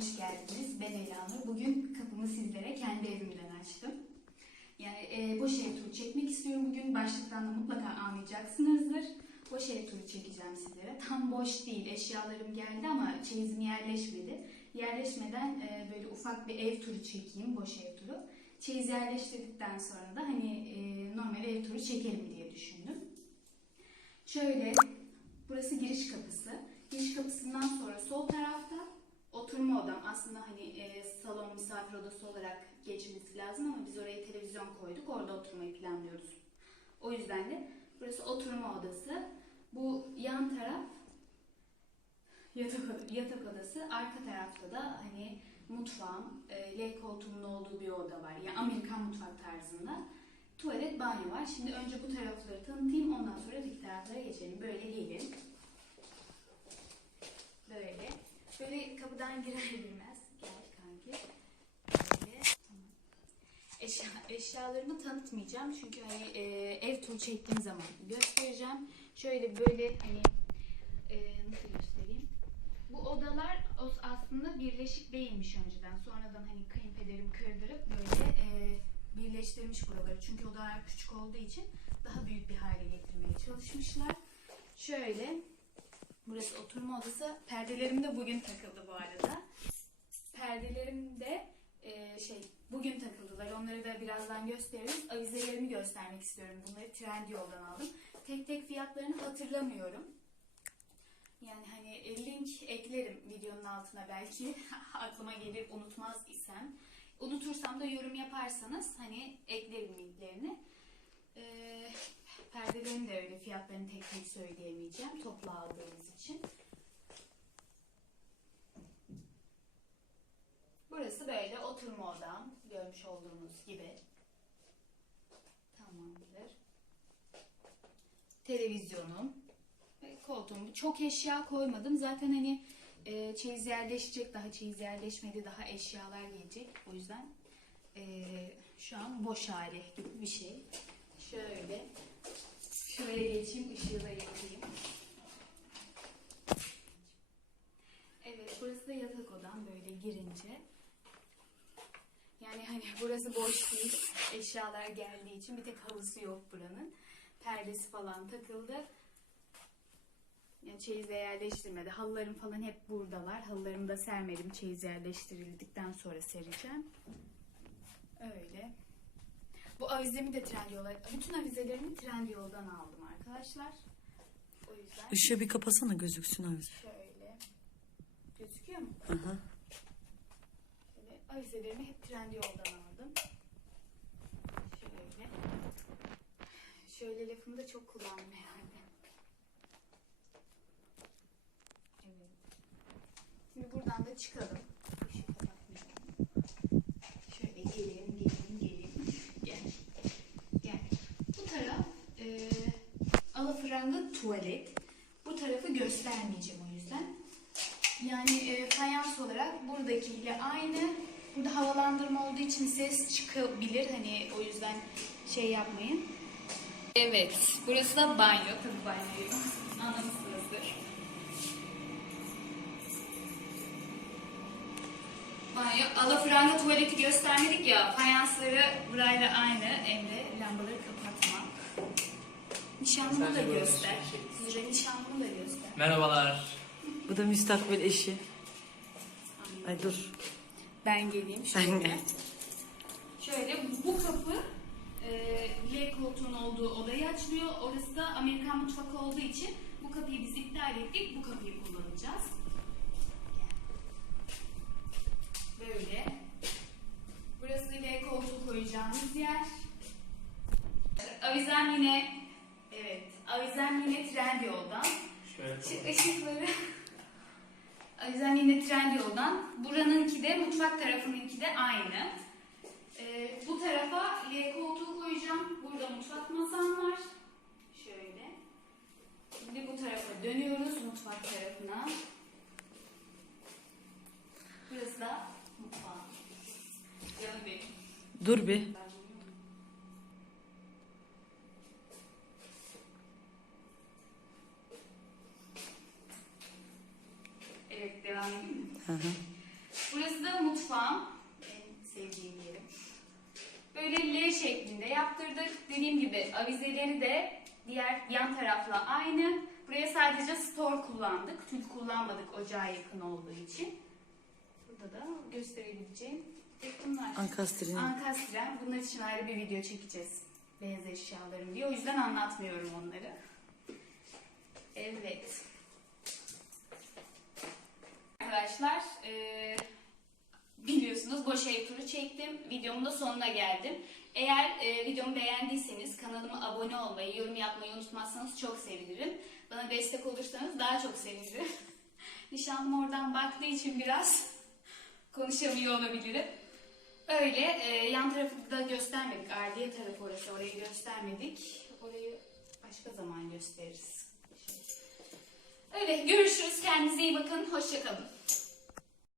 hoş geldiniz. Ben Elanur. Bugün kapımı sizlere kendi evimden açtım. Yani e, boş ev turu çekmek istiyorum bugün. Başlıktan da mutlaka anlayacaksınızdır. Boş ev turu çekeceğim sizlere. Tam boş değil, eşyalarım geldi ama çeyizim yerleşmedi. Yerleşmeden e, böyle ufak bir ev turu çekeyim, boş ev turu. Çeyiz yerleştirdikten sonra da hani e, normal ev turu çekerim diye düşündüm. Şöyle, burası giriş kapısı. Giriş kapısından sonra sol odam. Aslında hani e, salon misafir odası olarak geçmesi lazım ama biz oraya televizyon koyduk. Orada oturmayı planlıyoruz. O yüzden de burası oturma odası. Bu yan taraf yatak, yatak odası. Arka tarafta da hani mutfağım, e, L koltuğumun olduğu bir oda var. Yani Amerikan mutfak tarzında. Tuvalet, banyo var. Şimdi önce bu tarafları tanıtayım. Ondan sonra öteki taraflara geçelim. Böyle gelin. Böyle. Böyle kapıdan girer girmez. Gel kanki. Eşya, eşyalarımı tanıtmayacağım. Çünkü hani e, ev turu çektiğim zaman göstereceğim. Şöyle böyle hani e, nasıl göstereyim? Bu odalar aslında birleşik değilmiş önceden. Sonradan hani kayınpederim kırdırıp böyle e, birleştirmiş buraları. Çünkü odalar küçük olduğu için daha büyük bir hale getirmeye çalışmışlar. Şöyle Burası oturma odası. Perdelerim de bugün takıldı bu arada. Perdelerim de e, şey bugün takıldılar. Onları da birazdan gösteririz. Avizelerimi göstermek istiyorum. Bunları Trendyol'dan aldım. Tek tek fiyatlarını hatırlamıyorum. Yani hani e, link eklerim videonun altına belki aklıma gelir unutmaz isem. Unutursam da yorum yaparsanız hani eklerim linklerini. Perdelerin de öyle fiyatlarını tek tek söyleyemeyeceğim toplu aldığımız için. Burası böyle oturma odam görmüş olduğunuz gibi. Tamamdır. Televizyonum ve koltuğum. Çok eşya koymadım. Zaten hani e, çeyiz yerleşecek. Daha çeyiz yerleşmedi. Daha eşyalar gelecek. O yüzden e, şu an boş hali gibi bir şey. Şöyle. Şuraya geçeyim. ışığı da yakayım. Evet. Burası da yatak odam böyle girince. Yani hani burası boş değil. Eşyalar geldiği için bir tek halısı yok buranın. Perdesi falan takıldı. Yani çeyize yerleştirmedi. Halılarım falan hep buradalar. Halılarımı da sermedim. Çeyiz yerleştirildikten sonra sereceğim. Öyle. Bu avizemi de Trendyol'a... Bütün avizelerimi Trendyol'dan aldım arkadaşlar. O yüzden Işığı bir kapasana gözüksün abi. şöyle. Gözüküyor mu? Aha. Şöyle avizelerimi hep Trendyol'dan aldım. Şöyle. Şöyle lafımı da çok kullandım herhalde. Evet. Şimdi buradan da çıkalım. Kapatmayalım. Şöyle gelin, gelin, gelin. Gel. Gel. Bu taraf e, alafranga tuvalet. Bu tarafı göstermeyeceğim o yüzden. Yani e, fayans olarak buradakiyle aynı. Burada havalandırma olduğu için ses çıkabilir. Hani o yüzden şey yapmayın. Evet, burası da banyo. Tabii banyoyu anlamışsınızdır. Banyo. Alafranga tuvaleti göstermedik ya. Fayansları burayla aynı. Emre lambaları kapatma. Nişanlımı da göster. Züre nişanlımı da göster. Merhabalar. Bu da müstakbel eşi. Ay dur. Ben geleyim Sen şöyle. gel. Şöyle bu kapı e, L koltuğun olduğu odayı açılıyor. Orası da Amerikan mutfak olduğu için bu kapıyı biz iptal ettik. Bu kapıyı kullanacağız. Böyle. Burası L koltuğu koyacağımız yer. Avizem yine evet. Avizem yine Trendyol'dan. Şu ışıkları o yüzden yine Trendyol'dan. Buranınki de mutfak tarafınınki de aynı. Ee, bu tarafa L koltuğu koyacağım. Burada mutfak masam var. Şöyle. Şimdi bu tarafa dönüyoruz mutfak tarafına. Burası da mutfağım. Yanı benim. Dur bir. Mutfağım. En sevdiğim yerim. Böyle L şeklinde yaptırdık. Dediğim gibi avizeleri de diğer yan tarafla aynı. Buraya sadece store kullandık. Tül kullanmadık ocağa yakın olduğu için. Burada da gösterebileceğim bunlar. Ankastrini. Ankastren. Bunlar için ayrı bir video çekeceğiz. Beyaz eşyalarım diye. O yüzden anlatmıyorum onları. Evet. Arkadaşlar eee, biliyorsunuz boş ev turu çektim. Videomun da sonuna geldim. Eğer eee, videomu beğendiyseniz kanalıma abone olmayı, yorum yapmayı unutmazsanız çok sevinirim. Bana destek olursanız daha çok sevinirim. Nişanlım oradan baktığı için biraz konuşamıyor olabilirim. Öyle eee, yan tarafı da göstermedik. Ardiye tarafı orası. Orayı göstermedik. Orayı başka zaman gösteririz. Öyle görüşürüz. Kendinize iyi bakın. Hoşçakalın.